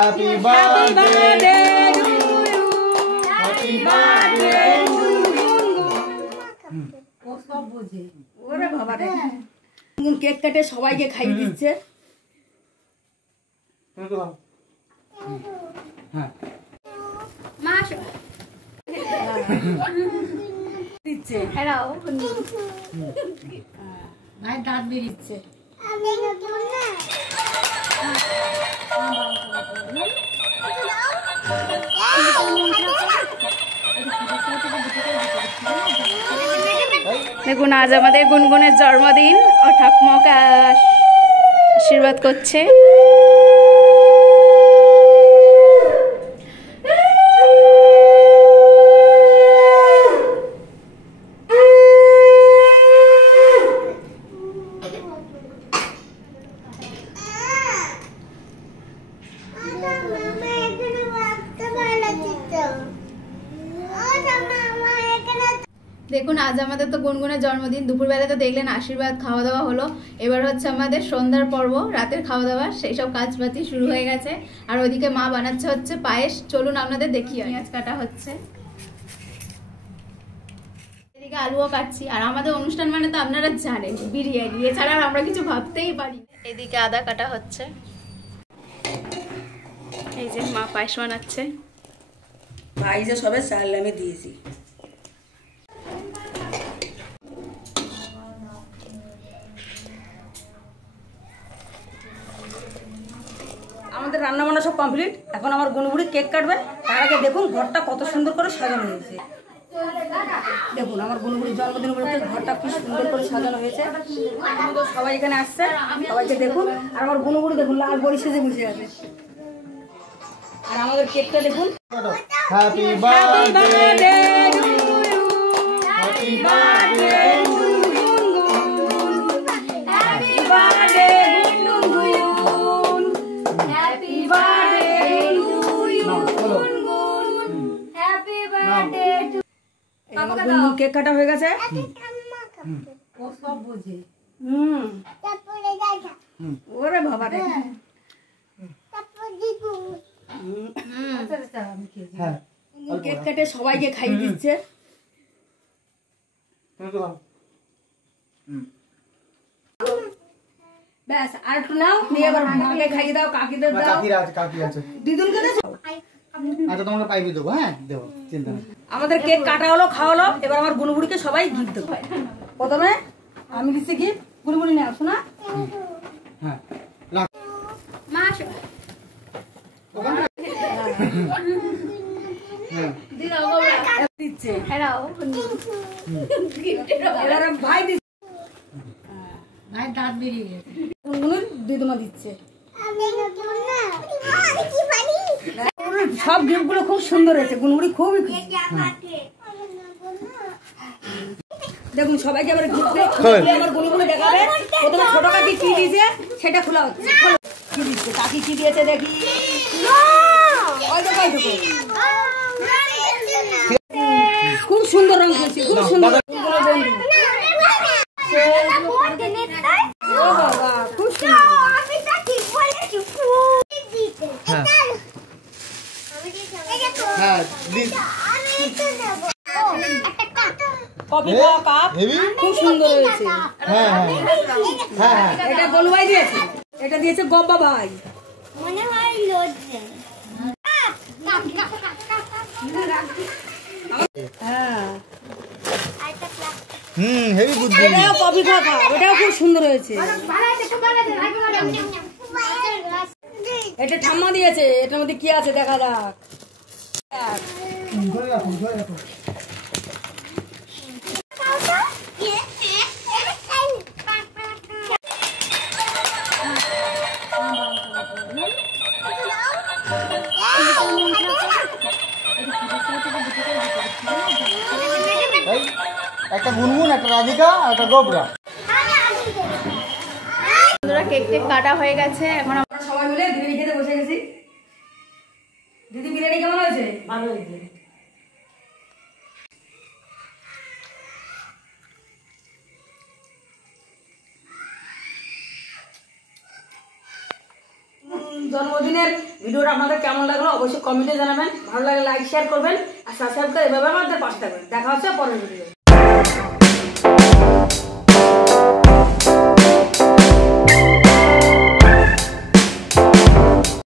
Happy birthday to you. Happy birthday to you. ও সব বোঝে। ওরে বাবা রে। কেক কেটে সবাইকে খাইয়ে দিচ্ছে। হ্যাঁ। মাশ দিচ্ছে। হ্যালো। ভাই দাঁত বেরিয়েছে। আমি নতুন না। দেখুন আজ আমাদের গুনগুনের জন্মদিন ও ঠাকুমাকে আশীর্বাদ করছে। দেখুন আজ আমাদের তো গুনগুনের জন্মদিন, দুপুরবেলা তো দেখলেন আশীর্বাদ খাওয়া দাওয়া হলো। এবার হচ্ছে আমাদের সন্ধ্যার পর্ব, রাতের খাওয়া দাওয়া, সেই সব কাজবাতি শুরু হয়ে গেছে। আর ওইদিকে মা বানাচ্ছে হচ্ছে পায়েস। চলুন আপনাদের দেখি। পেঁয়াজ কাটা হচ্ছে, এদিকে আলুও কাটছি। আর আমাদের অনুষ্ঠান মানে তো আপনারা জানেন বিরিয়ানি, এছাড়া আমরা কিছু ভাবতেই পারি। এদিকে আদা কাটা হচ্ছে, এই যে মা পায়েস বানাচ্ছে। পায়েসে সবে চাল আমি দিয়েছি। আমাদের রান্না বান্না সব কমপ্লিট। এখন আমার গুনগুড়ি কেক কাটবে। তার আগে দেখুন ঘরটা কত সুন্দর করে সাজানো হয়েছে। দেখুন আমার গুনগুড়ির জন্মদিন উপলক্ষে ঘরটা কি সুন্দর করে সাজানো হয়েছে। সবাই এখানে আসছে, সবাইকে দেখুন। আর আমার গুনগুড়ি দেখুন লাল বড়ি সেজে বসে আছে। আর আমাদের কেকটা দেখুন। Happy birthday to you. Happy birthday to you. Happy birthday Gungun. Happy birthday to you Gungun. Happy birthday to. আমার গুনগুন কেক কাটা হয়ে গেছে। ও সব বোঝে। ওরে বাবা রে। হ্যাঁ। কেক কেটে সবাইকে খাইয়ে দিচ্ছে। ব্যাস আর একটু নাও, নিয়ে এবার মাকে খাইয়ে দাও, কাকিদের দাও। কাকি আছে। দিদুনকে দেছো? আচ্ছা তোমাকে পাইবি দেবো। হ্যাঁ দেবো, চিন্তা নেই। আমাদের কেক কাটা হলো, খাওয়া হলো। এবার আমার গুনগুড়িকে সবাই গিফট দেবো। প্রথমে আমি দিচ্ছি গিফট। গুনগুড়ি নিয়ে আসো না। হ্যাঁ দিচ্ছে। এবার ভাই দিচ্ছে। ভাই দাঁত বেরিয়ে গেছে। গুনগুনির দিদুমা দিচ্ছে। সব গিফট গুলো খুব সুন্দর হয়েছে। গুনগুড়ি খুবই খুশি। দেখুন সবাইকে আবার গিফট আমার গুনগুলো দেখাবে। প্রথমে ছোট কাকি কি দিয়েছে সেটা খোলা হচ্ছে। কি দিচ্ছে কাকি, কি দিয়েছে দেখি। খুব সুন্দর রং দিয়েছে, খুব সুন্দর। ও বাবা খুব সুন্দর। হ্যাঁ কফি খাওয়া কাপ খুব সুন্দর হয়েছে। হ্যাঁ হ্যাঁ হ্যাঁ। এটা গোলু ভাই দিয়েছে, এটা দিয়েছে গব্বা ভাই। মনে হয় লজ্জা। হেভি বুদ্ধি। এটাও কফি খাওয়া কাপ, এটাও খুব সুন্দর হয়েছে। এটা ঠাম্মা দিয়েছে। এটার মধ্যে কি আছে দেখা যাক। ধরে রাখুন, ধরে রাখুন। একটা গুনগুন, একটা রাধিকা, একটা গোবরা। কেক টেক কাটা হয়ে গেছে। এখন আমরা সবাই মিলে বিরিয়ানি খেতে বসে গেছি। দিদি বিরিয়ানি কেমন হয়েছে? ভালো হয়েছে। জন্মদিনের ভিডিওটা আপনাদের কেমন লাগলো অবশ্যই কমেন্টে জানাবেন। ভালো লাগলে লাইক শেয়ার করবেন আর সাবস্ক্রাইব করে এভাবে আমাদের পাশে থাকবেন। দেখা হচ্ছে পরের ভিডিও।